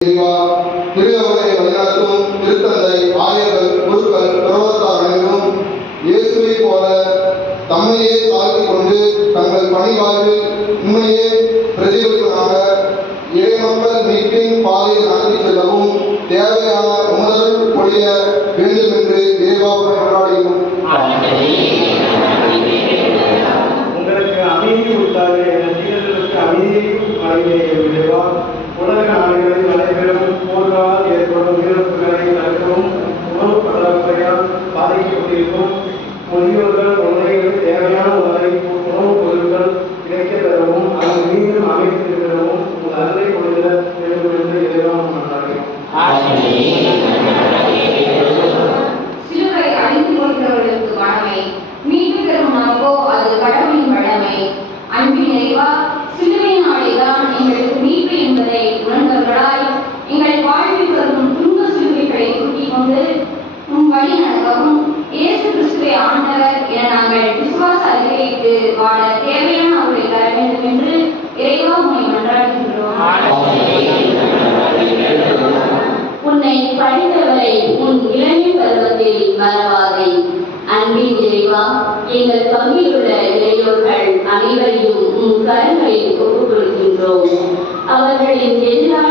திருவரை வழிநடத்தும் திருத்தந்தை ஆயர்கள் குருக்கள் பிரபலத்தார் அனைவரும் இயேசுவை போல தம்மையே தாழ்த்திக் கொண்டு தங்கள் பணி வாழ்வில் உண்மையே பிரதிபலிப்பதாக இறைமக்கள் மீட்பின் பாதையில் நடத்தி செல்லவும் தேவையான உணர்வு பொழிய வேண்டும் என்று இறைவாவை கொண்டாடுகிறோம். உங்களுக்கு அமைதி உண்டாக என சீடர்களுக்கு அமைதியையும் வழங்கிய உலக நாடுகளில் நடைபெறும் போர்களால் ஏற்படும் உயிரிழப்புகளை தடுக்கவும் உணவு பற்றாக்குறையால் பாதிக்கப்பட்டிருக்கும் முதியோர்கள் குழந்தைகளுக்கு தேவையான உணவுப் பொருட்கள் கிடைக்கப் பெறவும் அது மீண்டும் அமைத்திருக்கிறவும் உங்கள் அருளை கொடுக்க வேண்டும் என்று இறைவன் கொண்டாடுகிறோம். சிலுவை அழிந்து கொண்டவர்களுக்கு வளமை மீண்டும் பெறும் நமக்கோ அது கடவுளின் வளமை. அன்பின் நிறைவா சிலுவையின் ஆடைதான் எங்களுக்கு மீட்பு என்பதை உணர்ந்தவர்களாய் எங்கள் வாழ்வில் வரும் துன்ப சிலுவைகளை தூக்கிக் கொண்டு வழி நடக்கவும் இயேசு கிறிஸ்துவை ஆண்டவர் என நாங்கள் விசுவாச அறிக்கையிட்டு வாழ தேவையான அவர்களை தர வேண்டும் என்று இறைவா உன்னை மன்றாடுகின்றோம். உன்னை படைத்தவரை உன் இளமை பருவத்தில் மறவாதே. அன்பின் இறைவா எங்கள் பங்கில் உள்ள இளையோர்கள் அனைவரையும் உன் கரங்களில் ஒப்புக் கொடுக்கின்றோம். அவர்களின் எதிரான